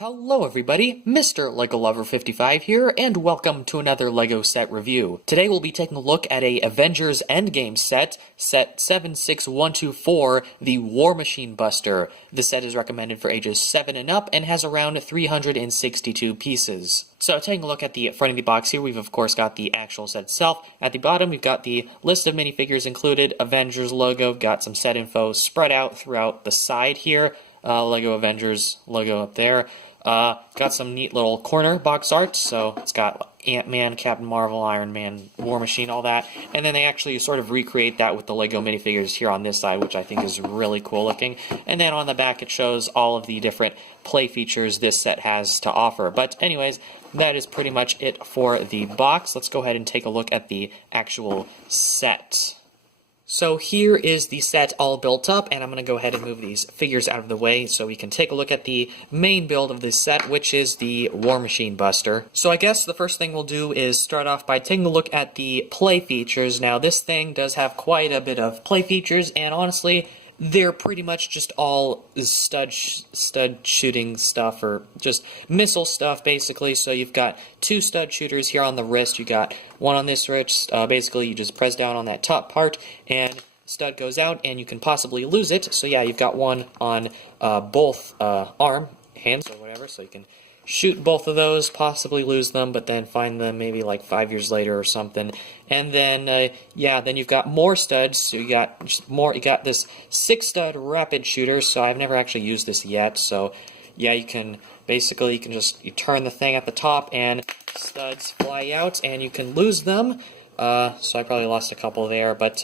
Hello everybody, Mr. LEGO Lover 55 here, and welcome to another LEGO set review. Today we'll be taking a look at a Avengers Endgame set 76124, the War Machine Buster. The set is recommended for ages 7 and up and has around 362 pieces. So taking a look at the front of the box here, we've of course got the actual set itself. At the bottom we've got the list of minifigures included, Avengers logo, got some set info spread out throughout the side here. LEGO Avengers logo up there. Got some neat little corner box art, so it's got Ant-Man, Captain Marvel, Iron Man, War Machine, all that. And then they actually sort of recreate that with the LEGO minifigures here on this side, which I think is really cool looking. And then on the back it shows all of the different play features this set has to offer. But anyways, that is pretty much it for the box. Let's go ahead and take a look at the actual set. So here is the set all built up, and I'm going to go ahead and move these figures out of the way so we can take a look at the main build of this set, which is the War Machine Buster. So I guess the first thing we'll do is start off by taking a look at the play features. Now this thing does have quite a bit of play features, and honestly, they're pretty much just all stud shooting stuff, or just missile stuff, basically. So you've got two stud shooters here on the wrist. You got one on this wrist. Basically, you just press down on that top part, and stud goes out, and you can possibly lose it. So yeah, you've got one on both hands, or whatever, so you can shoot both of those, possibly lose them, but then find them maybe like 5 years later or something. And then, yeah, then you've got more studs, so you got this 6-stud rapid shooter, so I've never actually used this yet, so yeah, you can just turn the thing at the top and studs fly out, and you can lose them. So I probably lost a couple there, but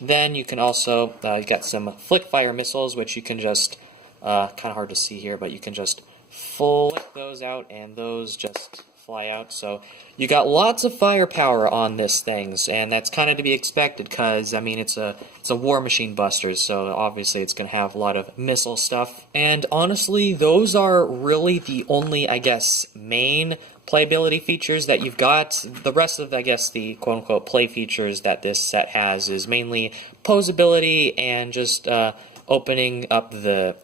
then you can also, you got some flick fire missiles, which you can just, kind of hard to see here, but you can just flick those out, and those just fly out. So you got lots of firepower on this thing, and that's kind of to be expected, because I mean it's a War Machine Buster, so obviously it's going to have a lot of missile stuff. And honestly, those are really the only, I guess, main playability features that you've got. The rest of, I guess, the quote-unquote play features that this set has is mainly posability and just opening up the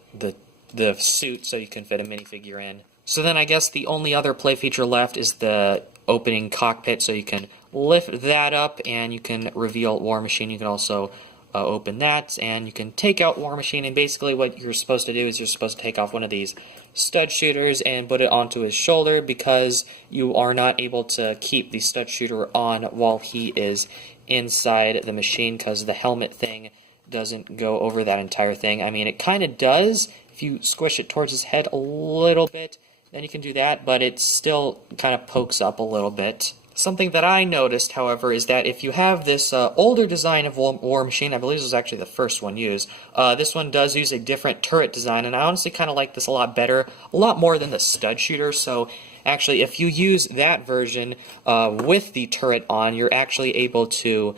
suit so you can fit a minifigure in. So then I guess the only other play feature left is the opening cockpit, so you can lift that up and you can reveal War Machine. You can also open that, and you can take out War Machine, and basically what you're supposed to do is you're supposed to take off one of these stud shooters and put it onto his shoulder, because you are not able to keep the stud shooter on while he is inside the machine, because the helmet thing doesn't go over that entire thing. I mean, it kind of does if you squish it towards his head a little bit, then you can do that, but it still kind of pokes up a little bit. Something that I noticed, however, is that if you have this older design of War Machine, I believe this was actually the first one used, this one does use a different turret design, and I honestly kind of like this a lot better, a lot more than the stud shooter. So actually, if you use that version with the turret on, you're actually able to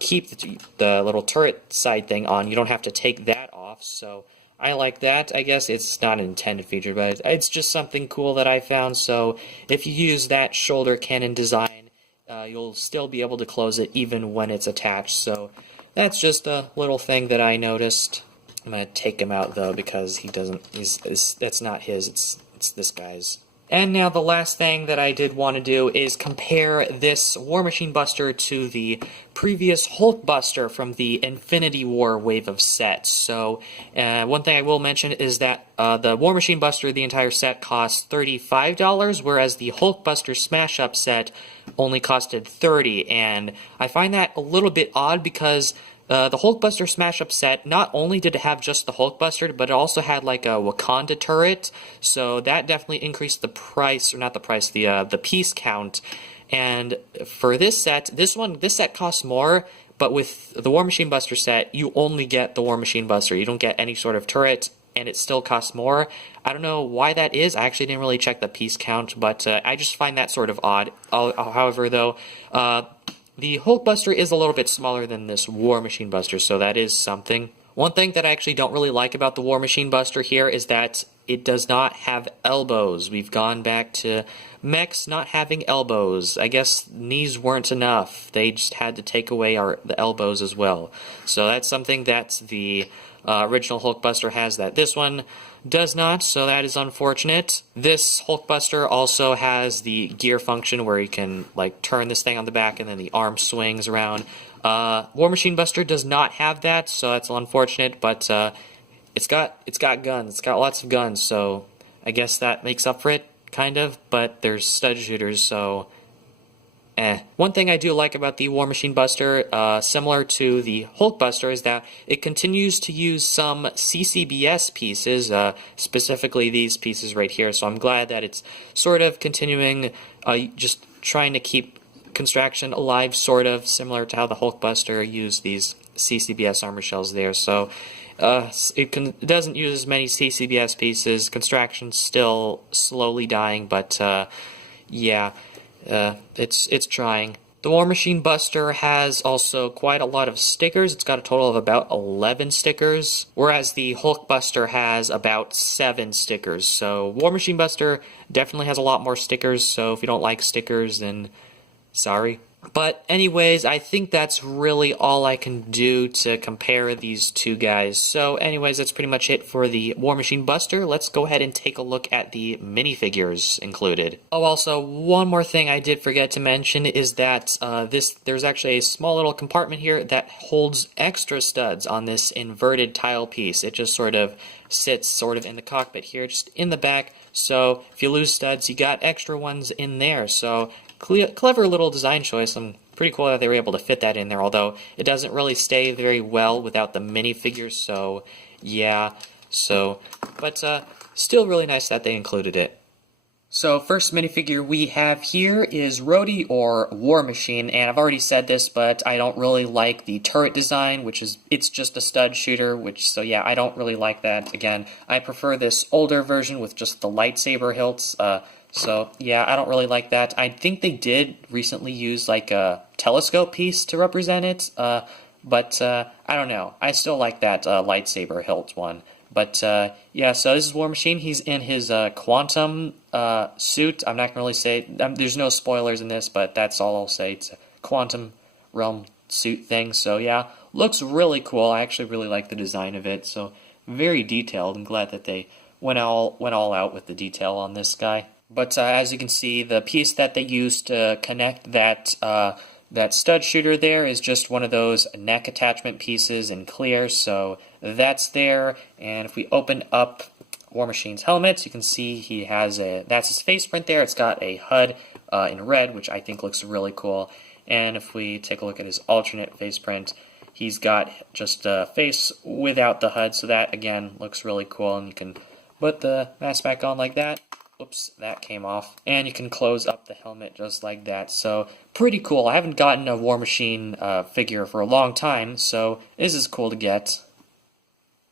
keep the little turret side thing on. You don't have to take that off, so I like that. I guess it's not an intended feature, but it's just something cool that I found. So if you use that shoulder cannon design, you'll still be able to close it even when it's attached. So that's just a little thing that I noticed. I'm going to take him out, though, because that's not his, it's this guy's. And now the last thing that I did want to do is compare this War Machine Buster to the previous Hulkbuster from the Infinity War wave of sets. So one thing I will mention is that the War Machine Buster, the entire set, cost $35, whereas the Hulkbuster Smash Up set only costed $30. And I find that a little bit odd, because the Hulkbuster Smash Up set, not only did it have just the Hulkbuster, but it also had like a Wakanda turret, so that definitely increased the price, or not the price, the piece count. And for this set, this set costs more, but with the War Machine Buster set, you only get the War Machine Buster. You don't get any sort of turret, and it still costs more. I don't know why that is. I actually didn't really check the piece count, but I just find that sort of odd. However, though, the Hulkbuster is a little bit smaller than this War Machine Buster, so that is something. One thing that I actually don't really like about the War Machine Buster here is that it does not have elbows. We've gone back to mechs not having elbows. I guess knees weren't enough. They just had to take away the elbows as well. So that's something that the original Hulkbuster has that this one does not, so that is unfortunate. This Hulkbuster also has the gear function where you can like turn this thing on the back and then the arm swings around. War Machine Buster does not have that, so that's unfortunate, but it's got guns. It's got lots of guns, so I guess that makes up for it, kind of, but there's stud shooters, so One thing I do like about the War Machine Buster, similar to the Hulkbuster, is that it continues to use some CCBS pieces, specifically these pieces right here, so I'm glad that it's sort of continuing, just trying to keep Construction alive, sort of, similar to how the Hulkbuster used these CCBS armor shells there, so it doesn't use as many CCBS pieces. Construction's still slowly dying, but yeah, it's trying. The War Machine Buster has also quite a lot of stickers. It's got a total of about 11 stickers, whereas the Hulkbuster has about 7 stickers. So War Machine Buster definitely has a lot more stickers, so if you don't like stickers, then sorry. But anyways, I think that's really all I can do to compare these two guys. So anyways, that's pretty much it for the War Machine Buster. Let's go ahead and take a look at the minifigures included. Oh, also, one more thing I did forget to mention is that there's actually a small little compartment here that holds extra studs on this inverted tile piece. It just sort of sits sort of in the cockpit here, just in the back. So if you lose studs, you got extra ones in there. So clever little design choice. I'm pretty cool that they were able to fit that in there, although it doesn't really stay very well without the minifigures, so yeah. But still really nice that they included it. So first minifigure we have here is Rhodey, or War Machine, and I've already said this, but I don't really like the turret design, it's just a stud shooter, so yeah, I don't really like that. Again, I prefer this older version with just the lightsaber hilts. So yeah, I don't really like that. I think they did recently use like a telescope piece to represent it, but I don't know. I still like that lightsaber hilt one. But yeah, so this is War Machine. He's in his quantum suit. I'm not going to really say, there's no spoilers in this, but that's all I'll say. It's a quantum realm suit thing. So yeah, looks really cool. I actually really like the design of it. So very detailed. I'm glad that they went all out with the detail on this guy. But as you can see, the piece that they used to connect that stud shooter there is just one of those neck attachment pieces in clear, so that's there. And if we open up War Machine's helmet, you can see he has that's his face print there. It's got a HUD in red, which I think looks really cool. And if we take a look at his alternate face print, he's got just a face without the HUD, so that again looks really cool. And you can put the mask back on like that. Oops, that came off. And you can close up the helmet just like that. So, pretty cool. I haven't gotten a War Machine figure for a long time, so this is cool to get.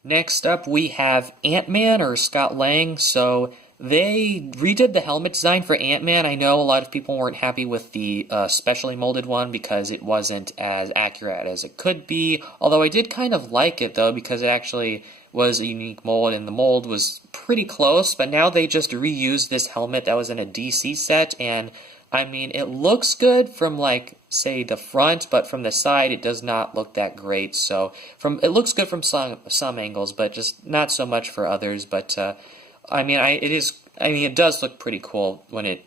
Next up, we have Ant-Man, or Scott Lang. So, they redid the helmet design for Ant-Man. I know a lot of people weren't happy with the specially molded one because it wasn't as accurate as it could be. Although I did kind of like it, though, because it actually was a unique mold, and the mold was pretty close, but now they just reused this helmet that was in a DC set, and I mean, it looks good from, like, say, the front, but from the side, it does not look that great, so it looks good from some angles, but just not so much for others, but, I mean, it does look pretty cool when it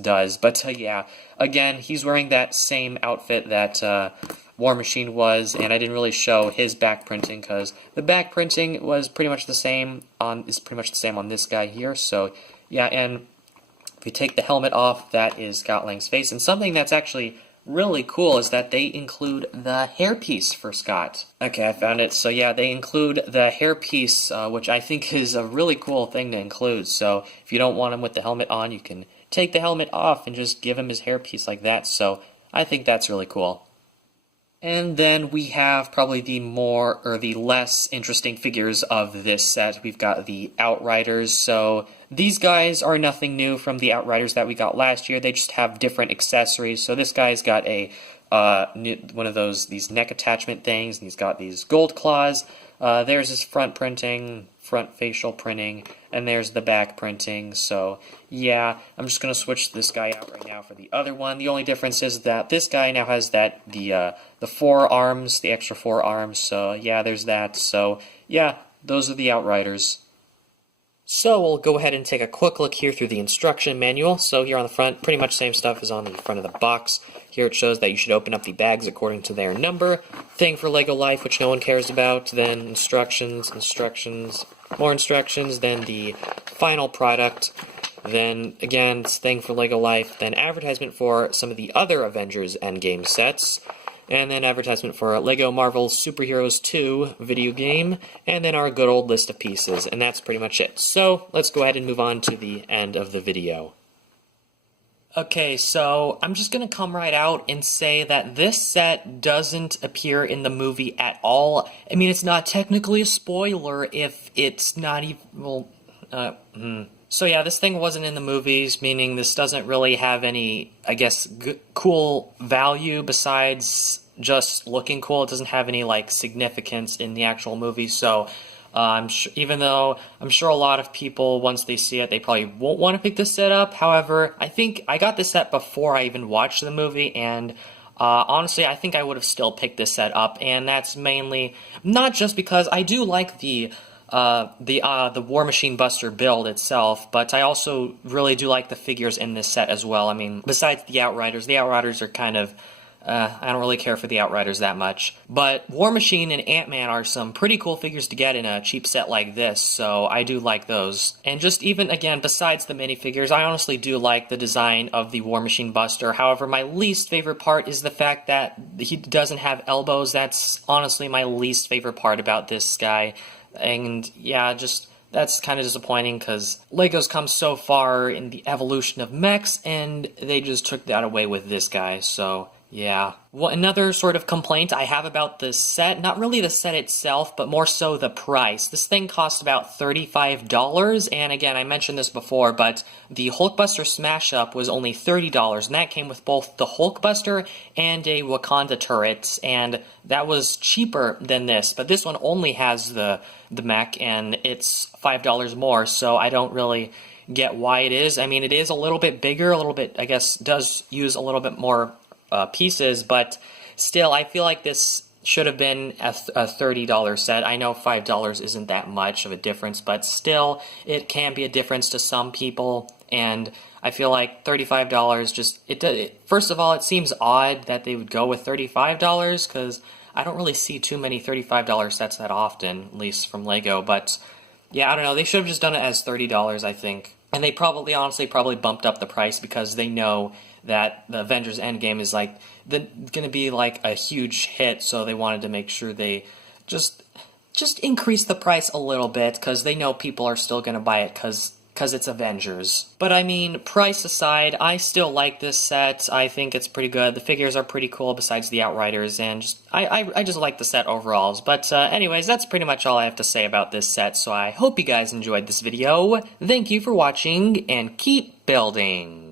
does, but, yeah, again, he's wearing that same outfit that, War Machine was, and I didn't really show his back printing because the back printing was pretty much the same on this guy here. So yeah, and if you take the helmet off, that is Scott Lang's face. And something that's actually really cool is that they include the hairpiece for Scott. Okay, I found it. So yeah, they include the hairpiece, which I think is a really cool thing to include. So if you don't want him with the helmet on, you can take the helmet off and just give him his hairpiece like that. So I think that's really cool. And then we have probably the less interesting figures of this set. We've got the Outriders. So these guys are nothing new from the Outriders that we got last year. They just have different accessories. So this guy's got one of these neck attachment things, and he's got these gold claws. There's his front facial printing, and there's the back printing. So yeah, I'm just going to switch this guy out right now for the other one. The only difference is that this guy now has the 4 arms, the extra 4 arms. So yeah, there's that. So yeah, those are the Outriders. So we'll go ahead and take a quick look here through the instruction manual. So here on the front, pretty much same stuff as on the front of the box. Here it shows that you should open up the bags according to their number. Thing for Lego Life, which no one cares about. Then instructions, more instructions. Then the final product. Then again, thing for Lego Life. Then advertisement for some of the other Avengers Endgame sets. And then advertisement for Lego Marvel Superheroes 2 video game, and then our good old list of pieces, and that's pretty much it. So, let's go ahead and move on to the end of the video. Okay, so I'm just going to come right out and say that this set doesn't appear in the movie at all. I mean, it's not technically a spoiler if it's not even, well, So yeah, this thing wasn't in the movies, meaning this doesn't really have any, I guess, cool value besides just looking cool. It doesn't have any, like, significance in the actual movie, so even though I'm sure a lot of people, once they see it, they probably won't want to pick this set up. However, I think I got this set before I even watched the movie, and honestly, I think I would have still picked this set up, and that's mainly not just because I do like the War Machine Buster build itself, but I also really do like the figures in this set as well. I mean, besides the Outriders are kind of, I don't really care for the Outriders that much. But War Machine and Ant-Man are some pretty cool figures to get in a cheap set like this, so I do like those. And just even, again, besides the minifigures, I honestly do like the design of the War Machine Buster. However, my least favorite part is the fact that he doesn't have elbows. That's honestly my least favorite part about this guy. And yeah, just that's kind of disappointing because Lego's come so far in the evolution of mechs, and they just took that away with this guy, so yeah. Well, another sort of complaint I have about this set, not really the set itself, but more so the price. This thing cost about $35, and again, I mentioned this before, but the Hulkbuster Smash Up was only $30, and that came with both the Hulkbuster and a Wakanda turret, and that was cheaper than this, but this one only has the mech, and it's $5 more, so I don't really get why it is. I mean, it is a little bit bigger, a little bit, I guess, does use a little bit more pieces, but still, I feel like this should have been a $30 set. I know $5 isn't that much of a difference, but still, it can be a difference to some people, and I feel like $35 just, first of all, it seems odd that they would go with $35, because I don't really see too many $35 sets that often, at least from Lego, but yeah, I don't know, they should have just done it as $30, I think. And they honestly bumped up the price because they know that the Avengers Endgame is like going to be like a huge hit, so they wanted to make sure they just increase the price a little bit because they know people are still going to buy it because it's Avengers. But I mean, price aside, I still like this set. I think it's pretty good. The figures are pretty cool besides the Outriders, and I just like the set overall. But anyways, that's pretty much all I have to say about this set, so I hope you guys enjoyed this video. Thank you for watching, and keep building!